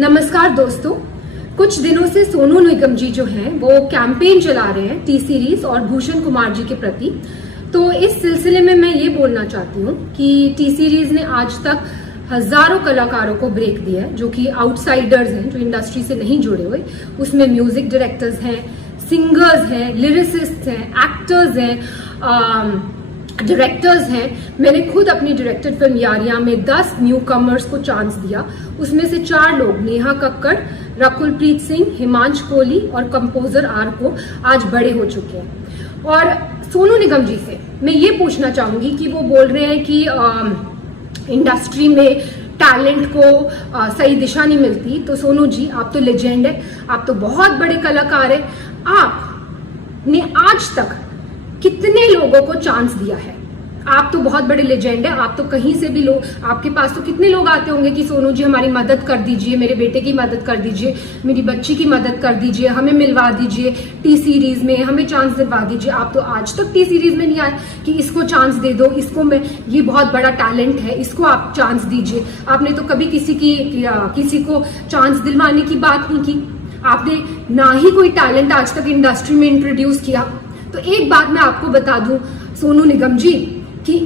नमस्कार दोस्तों, कुछ दिनों से सोनू निगम जी जो हैं वो कैंपेन चला रहे हैं टी सीरीज और भूषण कुमार जी के प्रति। तो इस सिलसिले में मैं ये बोलना चाहती हूँ कि टी सीरीज ने आज तक हजारों कलाकारों को ब्रेक दिया है जो कि आउटसाइडर्स हैं, जो इंडस्ट्री से नहीं जुड़े हुए। उसमें म्यूजिक डायरेक्टर्स हैं, सिंगर्स हैं, लिरिसिस्ट हैं, एक्टर्स हैं, डायरेक्टर्स हैं। मैंने खुद अपनी डायरेक्टेड फिल्म यारियां में 10 न्यू कमर्स को चांस दिया। उसमें से 4 लोग, नेहा कक्कड़, रकुलप्रीत सिंह, हिमांश कोहली और कंपोजर आर को आज बड़े हो चुके हैं। और सोनू निगम जी से मैं ये पूछना चाहूंगी कि वो बोल रहे हैं कि इंडस्ट्री में टैलेंट को सही दिशा नहीं मिलती। तो सोनू जी, आप तो लेजेंड है, आप तो बहुत बड़े कलाकार है। आपने आज तक कितने लोगों को चांस दिया है? आप तो बहुत बड़े लेजेंड है, आप तो कहीं से भी लोग, आपके पास तो कितने लोग आते होंगे कि सोनू जी हमारी मदद कर दीजिए, मेरे बेटे की मदद कर दीजिए, मेरी बच्ची की मदद कर दीजिए, हमें मिलवा दीजिए टी सीरीज में, हमें चांस दिलवा दीजिए। आप तो आज तक टी सीरीज में नहीं आए कि इसको चांस दे दो, इसको मैं, ये बहुत बड़ा टैलेंट है, इसको आप चांस दीजिए। आपने तो कभी किसी को चांस दिलवाने की बात नहीं की। आपने ना ही कोई टैलेंट आज तक इंडस्ट्री में इंट्रोड्यूस किया। तो एक बात मैं आपको बता दूं सोनू निगम जी कि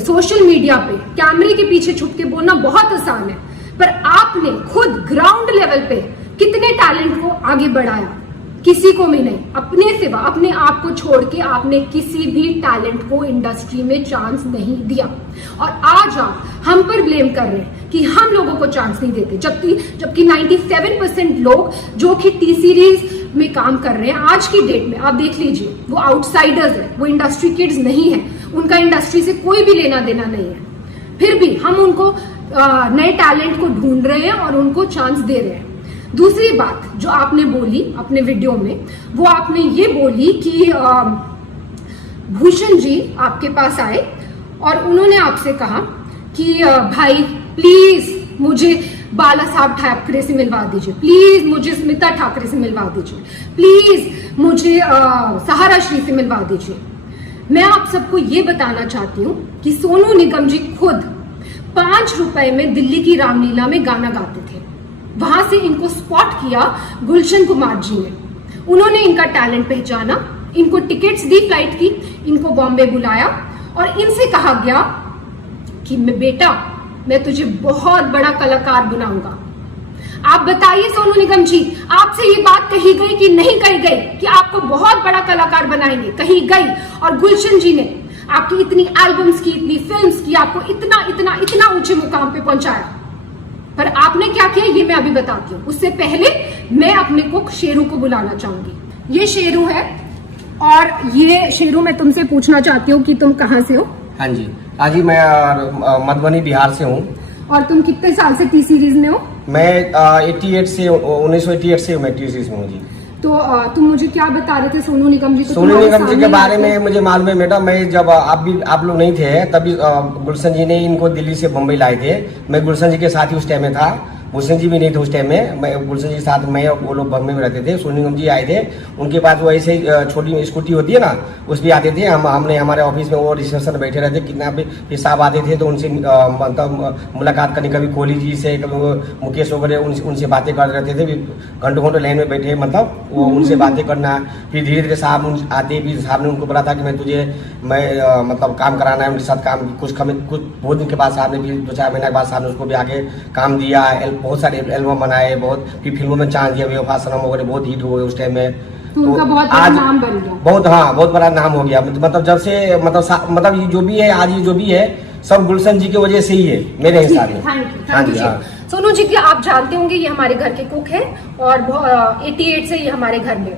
सोशल मीडिया पे कैमरे के पीछे छुप के बोलना बहुत आसान है, पर आपने खुद ग्राउंड लेवल पे कितने टैलेंट को आगे बढ़ाया? किसी को भी नहीं, अपने सिवा, अपने आप को छोड़ के आपने किसी भी टैलेंट को इंडस्ट्री में चांस नहीं दिया। और आज आप हम पर ब्लेम कर रहे हैं कि हम लोगों को चांस नहीं देते, जबकि 97% लोग जो कि टी सीरीज में काम कर रहे हैं आज की डेट में, आप देख लीजिए, वो आउटसाइडर्स है, वो इंडस्ट्री किड्स नहीं है, उनका इंडस्ट्री से कोई भी लेना देना नहीं है। फिर भी हम उनको नए टैलेंट को ढूंढ रहे हैं और उनको चांस दे रहे हैं। दूसरी बात जो आपने बोली अपने वीडियो में, वो आपने ये बोली कि भूषण जी आपके पास आए और उन्होंने आपसे कहा कि भाई प्लीज मुझे बाला साहब ठाकरे से मिलवा दीजिए, प्लीज मुझे स्मिता ठाकरे से मिलवा दीजिए, प्लीज मुझे सहारा श्री से मिलवा दीजिए। मैं आप सबको ये बताना चाहती हूँ कि सोनू निगम जी खुद 5 रुपए में दिल्ली की रामलीला में गाना गाते थे। वहां से इनको स्पॉट किया गुलशन कुमार जी ने। उन्होंने इनका टैलेंट पहचाना, इनको टिकट्स दी फ्लाइट की, इनको बॉम्बे बुलाया और इनसे कहा गया कि बेटा मैं तुझे बहुत बड़ा कलाकार बनाऊंगा। आप बताइए सोनू निगम जी, आपसे ये बात कही गई कि नहीं कही गई कि आपको बहुत बड़ा कलाकार बनाएंगे? कही गई। और गुलशन जी ने आपकी इतनी एल्बम्स की, इतनी फिल्म्स की, आपको इतना इतना इतना ऊंचे मुकाम पे पहुंचाया। पर आपने क्या किया ये मैं अभी बताती हूँ। उससे पहले मैं अपने कुक शेरू को बुलाना चाहूंगी। ये शेरू है और ये शेरू, मैं तुमसे पूछना चाहती हूँ कि तुम कहाँ से हो? हाँ जी, आज ही मैं मधुबनी बिहार से हूँ। और तुम कितने साल से टी सीरीज में हो? मैं 1988 से मैं टी सीरीज में हूँ जी। तो तुम मुझे क्या बता रहे थे सोनू निगम जी? सोनू निगम जी के बारे में मुझे मालूम है मैडम। मैं जब आप लोग नहीं थे तभी गुलशन जी ने इनको दिल्ली से बम्बई लाए थे। मैं गुलशन जी के साथ ही उस टाइम में था, भूषण जी भी नहीं थे उस टाइम में। मैं गुलशन जी के साथ, मैं और वो लोग बम्बई में रहते थे। सोनू निगम जी आए थे, उनके पास वो ऐसे छोटी स्कूटी होती है ना, उस भी आते थे। हमने हमारे ऑफिस में वो रिसेप्शन बैठे रहते, कितना भी साहब आते थे तो उनसे मतलब मुलाकात करनी, कभी कोहली जी से, कभी मुकेश वगैरह, उनसे बातें करते रहते थे। घंटों घंटों लाइन में बैठे, मतलब वो उनसे बातें करना। फिर धीरे धीरे साहब आते, फिर साहब ने उनको बोला था कि मैं मतलब काम कराना है उनके साथ। काम कुछ बहुत दिन के बाद साहब ने, फिर 2-4 महीने के बाद साहब ने उसको भी आगे काम दिया। बहुत सारे एल्बम बनाए, बहुत फिर फिल्मों में चांस दिया, बेवफा सनम वगैरह बहुत हिट हुए उस टाइम में। तो उनका बहुत बड़ा नाम बन गया। बहुत बड़ा नाम हो गया। मतलब जब से मतलब ये जो भी है आज, ये जो भी है सब गुलशन जी की वजह से ही है मेरे हिसाब में। हाँ जी। सोनू जी की आप जानते होंगे ये हमारे घर के कुक है और 88 से ये हमारे घर में।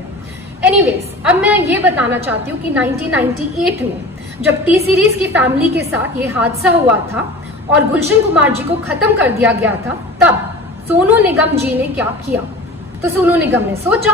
एनीवेज, अब मैं ये बताना चाहती हूँ कि 1998 में जब टी सीरीज की फैमिली के साथ ये हादसा हुआ था और गुलशन कुमार जी को खत्म कर दिया गया था, तब सोनू निगम जी ने क्या किया? तो सोनू निगम ने सोचा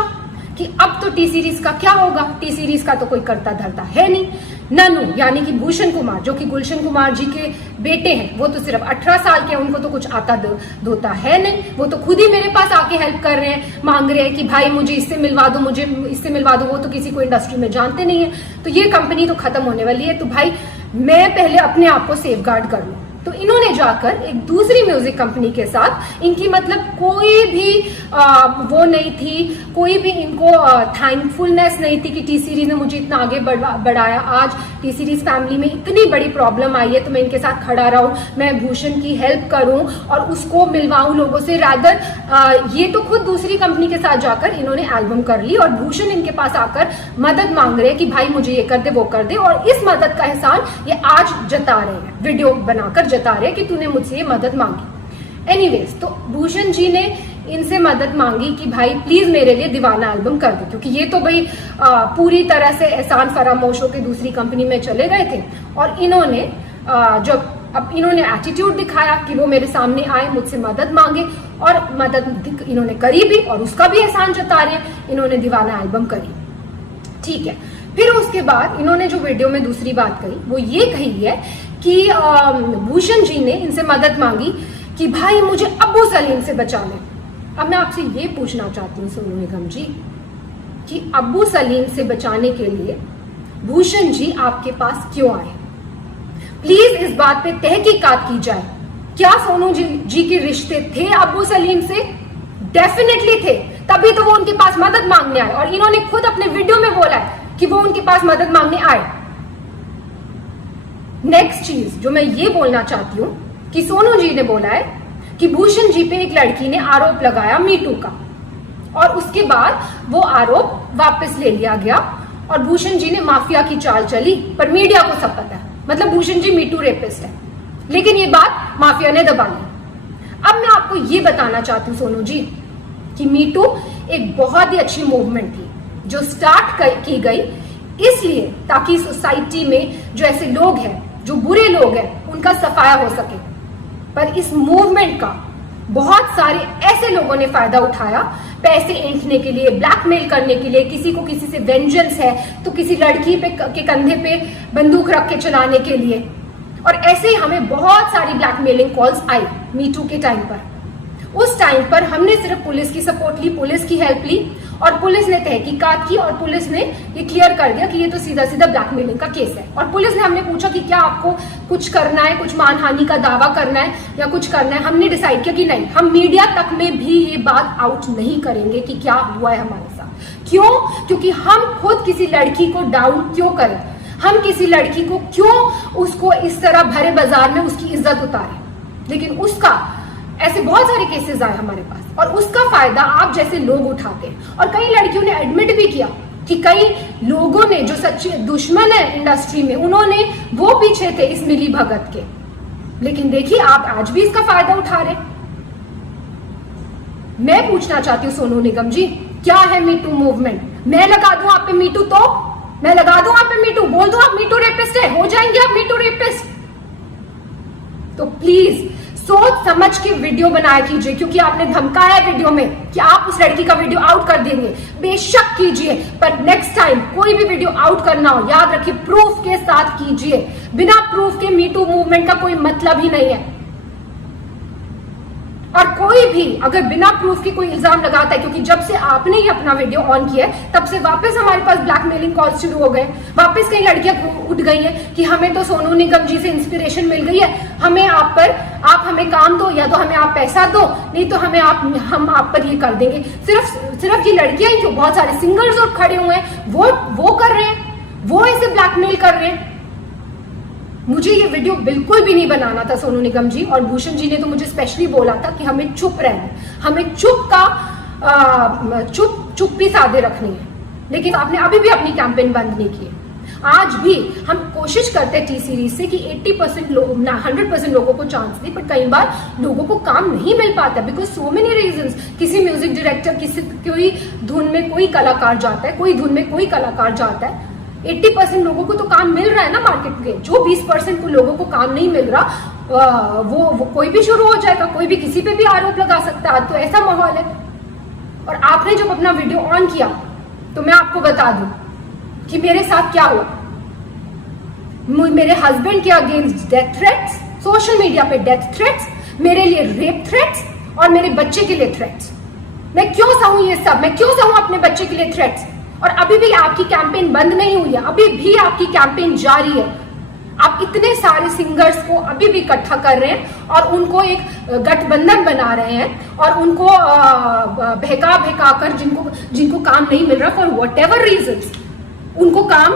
कि अब तो टी सीरीज का क्या होगा, टी सीरीज का तो कोई करता धरता है नहीं। ननू यानी कि भूषण कुमार, जो कि गुलशन कुमार जी के बेटे हैं, वो तो सिर्फ 18 साल के हैं, उनको तो कुछ आता धोता है नहीं। वो तो खुद ही मेरे पास आके हेल्प कर रहे हैं, मांग रहे हैं कि भाई मुझे इससे मिलवा दो, मुझे इससे मिलवा दो। वो तो किसी को इंडस्ट्री में जानते नहीं है। तो ये कंपनी तो खत्म होने वाली है। तो भाई मैं पहले अपने आप को सेफ गार्ड कर लूं, तो इन्होंने जाकर एक दूसरी म्यूजिक कंपनी के साथ, इनकी मतलब कोई भी वो नहीं थी, कोई भी इनको थैंकफुलनेस नहीं थी कि टी सीरीज ने मुझे इतना आगे बढ़ाया। आज टी सीरीज फैमिली में इतनी बड़ी प्रॉब्लम आई है तो मैं इनके साथ खड़ा रहूं, मैं भूषण की हेल्प करूं और उसको मिलवाऊं लोगों से। रादर ये तो खुद दूसरी कंपनी के साथ जाकर इन्होंने एल्बम कर ली और भूषण इनके पास आकर मदद मांग रहे हैं कि भाई मुझे ये कर दे वो कर दे, और इस मदद का एहसान ये आज जता रहे हैं, वीडियो बनाकर जता रहे हैं कि तूने मुझसे ये मदद मांगी। एनीवेज, तो भूषण जी ने इनसे मदद मांगी कि भाई प्लीज मेरे लिए दीवाना एल्बम कर दे, क्योंकि ये तो भाई पूरी तरह से एहसान फरामोश होकर दूसरी कंपनी में चले गए थे। और इन्होंने जब अब इन्होंने एटीट्यूड दिखाया कि वो मेरे सामने आए, मुझसे मदद मांगे, और मदद इन्होंने करी भी और उसका भी एहसान जता रहे हैं, इन्होंने दीवाना एल्बम करी। ठीक है, फिर उसके बाद इन्होंने जो वीडियो में दूसरी बात कही वो ये कही है कि भूषण जी ने इनसे मदद मांगी कि भाई मुझे अब्बू सलीम से बचा ले। अब मैं आपसे ये पूछना चाहती हूँ सोनू निगम जी कि अब्बू सलीम से बचाने के लिए भूषण जी आपके पास क्यों आए? प्लीज इस बात पे तहकीकात की जाए। क्या सोनू जी के रिश्ते थे अब्बू सलीम से? डेफिनेटली थे, तभी तो वो उनके पास मदद मांगने आए, और इन्होंने खुद अपने वीडियो में बोला है कि वो उनके पास मदद मांगने आए। नेक्स्ट चीज जो मैं ये बोलना चाहती हूं कि सोनू जी ने बोला है कि भूषण जी पे एक लड़की ने आरोप लगाया मीटू का, और उसके बाद वो आरोप वापस ले लिया गया और भूषण जी ने माफिया की चाल चली, पर मीडिया को सब पता है, मतलब भूषण जी मीटू रेपिस्ट है, लेकिन ये बात माफिया ने दबा ली। अब मैं आपको ये बताना चाहती हूँ सोनू जी कि मीटू एक बहुत ही अच्छी मूवमेंट थी जो स्टार्ट की गई इसलिए ताकि सोसाइटी में जो ऐसे लोग हैं, जो बुरे लोग हैं, उनका सफाया हो सके। पर इस मूवमेंट का बहुत सारे ऐसे लोगों ने फायदा उठाया, पैसे ऐंठने के लिए, ब्लैकमेल करने के लिए, किसी को किसी से वेंजेंस है तो किसी लड़की के कंधे पे बंदूक रख के चलाने के लिए, और ऐसे ही हमें बहुत सारी ब्लैकमेलिंग कॉल्स आई मीटू के टाइम पर। उस टाइम पर हमने सिर्फ पुलिस की सपोर्ट ली, पुलिस की हेल्प ली, और पुलिस ने तहकीकात की और पुलिस ने ये क्लियर कर दिया कि ये तो सीधा सीधा ब्लैकमेलिंग का केस है। और पुलिस ने हमने पूछा कि क्या आपको कुछ करना है, कुछ मानहानि का दावा करना है या कुछ करना है? हमने डिसाइड किया कि नहीं, हम मीडिया तक में भी ये बात आउट नहीं करेंगे कि क्या हुआ है हमारे साथ। क्यों? क्योंकि हम खुद किसी लड़की को डाउन क्यों करें, हम किसी लड़की को क्यों उसको इस तरह भरे बाजार में उसकी इज्जत उतारें। लेकिन उसका ऐसे बहुत सारे केसेस आए हमारे पास, और उसका फायदा आप जैसे लोग उठाते हैं। और कई लड़कियों ने एडमिट भी किया कि कई लोगों ने जो सच्चे दुश्मन है इंडस्ट्री में, उन्होंने वो पीछे थे इस मिली भगत के, लेकिन देखिए आप आज भी इसका फायदा उठा रहे। मैं पूछना चाहती हूँ सोनू निगम जी, क्या है मीटू मूवमेंट? मैं लगा दूं आप पे मीटू, तो मैं लगा दूं आप पे मीटू, बोल दो आप मीटू रेपिस्ट है, हो जाएंगे आप मीटू रेपिस्ट। तो प्लीज सोच समझ के वीडियो बनाया कीजिए, क्योंकि आपने धमकाया वीडियो में कि आप उस लड़की का वीडियो आउट कर देंगे। बेशक कीजिए, पर नेक्स्ट टाइम कोई भी वीडियो आउट करना हो, याद रखिए प्रूफ के साथ कीजिए। बिना प्रूफ के मीटू मूवमेंट का कोई मतलब ही नहीं है। और कोई भी अगर बिना प्रूफ के कोई इल्जाम लगाता है, क्योंकि जब से आपने ये अपना वीडियो ऑन किया है तब से वापस हमारे पास ब्लैकमेलिंग कॉल शुरू हो गए, वापस कई लड़कियां उठ गई हैं कि हमें तो सोनू निगम जी से इंस्पिरेशन मिल गई है, हमें आप हमें काम दो, या तो हमें आप पैसा दो, नहीं तो हम आप पर ये कर देंगे। सिर्फ ये लड़कियां ही क्यों, बहुत सारे सिंगर्स और खड़े हुए हैं, वो कर रहे हैं, वो ऐसे ब्लैकमेल कर रहे हैं। मुझे ये वीडियो बिल्कुल भी नहीं बनाना था सोनू निगम जी, और भूषण जी ने तो मुझे स्पेशली बोला था कि हमें चुप रहना है, हमें चुप्पी साधे रखनी है। लेकिन आपने अभी भी अपनी कैंपेन बंद नहीं की है। आज भी हम कोशिश करते हैं टी सीरीज से कि 80% लोग 100% लोगों को चांस दे, पर कई बार लोगों को काम नहीं मिल पाता बिकॉज सो मेनी रीजंस। किसी म्यूजिक डायरेक्टर, कोई धुन में कोई कलाकार जाता है, कोई धुन में कोई कलाकार जाता है। 80% लोगों को तो काम मिल रहा है ना मार्केट में, जो 20% को लोगों को काम नहीं मिल रहा वो कोई भी शुरू हो जाएगा, कोई भी किसी पे भी आरोप लगा सकता है। तो ऐसा माहौल है। और आपने जब अपना वीडियो ऑन किया तो मैं आपको बता दूं कि मेरे साथ क्या हुआ। मेरे हस्बैंड के against death threats, social media पे डेथ थ्रेट्स, मेरे लिए रेप थ्रेट्स और मेरे बच्चे के लिए थ्रेट्स। मैं क्यों सहूं ये सब, मैं क्यों सहूं अपने बच्चे के लिए थ्रेट्स? और अभी भी आपकी कैंपेन बंद नहीं हुई है, अभी भी आपकी कैंपेन जारी है। आप इतने सारे सिंगर्स को अभी भी इकट्ठा कर रहे हैं और उनको एक गठबंधन बना रहे हैं और उनको बहका बहका कर जिनको काम नहीं मिल रहा फॉर व्हाटएवर रीजंस, उनको काम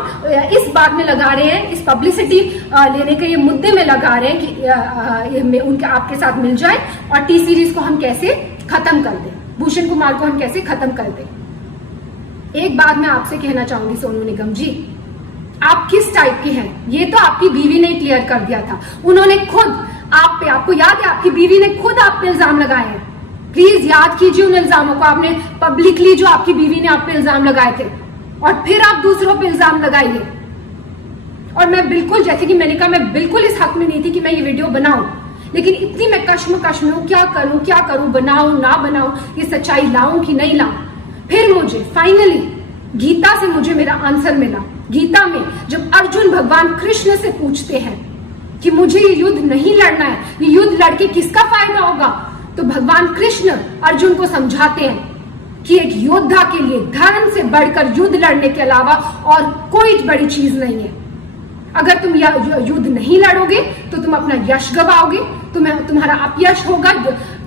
इस बात में लगा रहे हैं, इस पब्लिसिटी लेने के ये मुद्दे में लगा रहे हैं कि उनके आपके साथ मिल जाए और टी सीरीज को हम कैसे खत्म कर दें, भूषण कुमार को हम कैसे खत्म कर दें। एक बात मैं आपसे कहना चाहूंगी सोनू निगम जी, आप किस टाइप की हैं ये तो आपकी बीवी ने क्लियर कर दिया था। उन्होंने खुद आप पे, आपको याद है, आपकी बीवी ने खुद आप पे इल्जाम लगाए हैं। प्लीज याद कीजिए उन इल्जामों को, आपने पब्लिकली जो आपकी बीवी ने आप पे इल्जाम लगाए थे और फिर आप दूसरों पे इल्जाम लगाइए। और मैं बिल्कुल, जैसे कि मैंने कहा, मैं बिल्कुल इस हक में नहीं थी कि मैं ये वीडियो बनाऊं, लेकिन इतनी मैं कश्मकश में हूं, क्या करूं, बनाऊं ना बनाऊं, ये सच्चाई लाऊं कि नहीं लाऊं। फिर मुझे फाइनली गीता से मुझे मेरा आंसर मिला। गीता में जब अर्जुन भगवान कृष्ण से पूछते हैं कि मुझे ये युद्ध नहीं लड़ना है, ये युद्ध लड़के किसका फायदा होगा, तो भगवान कृष्ण अर्जुन को समझाते हैं कि एक योद्धा के लिए धर्म से बढ़कर युद्ध लड़ने के अलावा और कोई बड़ी चीज नहीं है। अगर तुम युद्ध नहीं लड़ोगे तो तुम अपना यश गवाओगे, तुम्हारा अपयश होगा,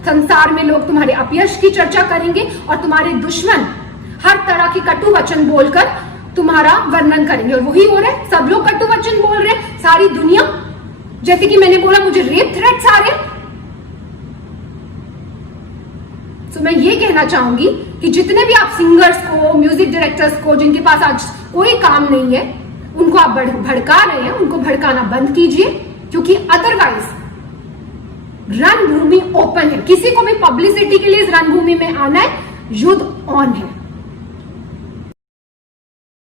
संसार में लोग तुम्हारे अपयश की चर्चा करेंगे और तुम्हारे दुश्मन हर तरह की कटु वचन बोलकर तुम्हारा वर्णन करेंगे। और वही हो रहा है, सब लोग कटु वचन बोल रहे हैं, सारी दुनिया। जैसे कि मैंने बोला, मुझे रेप थ्रेट्स आ रहे। तो मैं ये कहना चाहूंगी कि जितने भी आप सिंगर्स को, म्यूजिक डायरेक्टर्स को, जिनके पास आज कोई काम नहीं है, उनको आप भड़का रहे हैं, उनको भड़काना बंद कीजिए, क्योंकि अदरवाइज रणभूमि ओपन है। किसी को भी पब्लिसिटी के लिए इस रणभूमि में आना है, युद्ध ऑन है।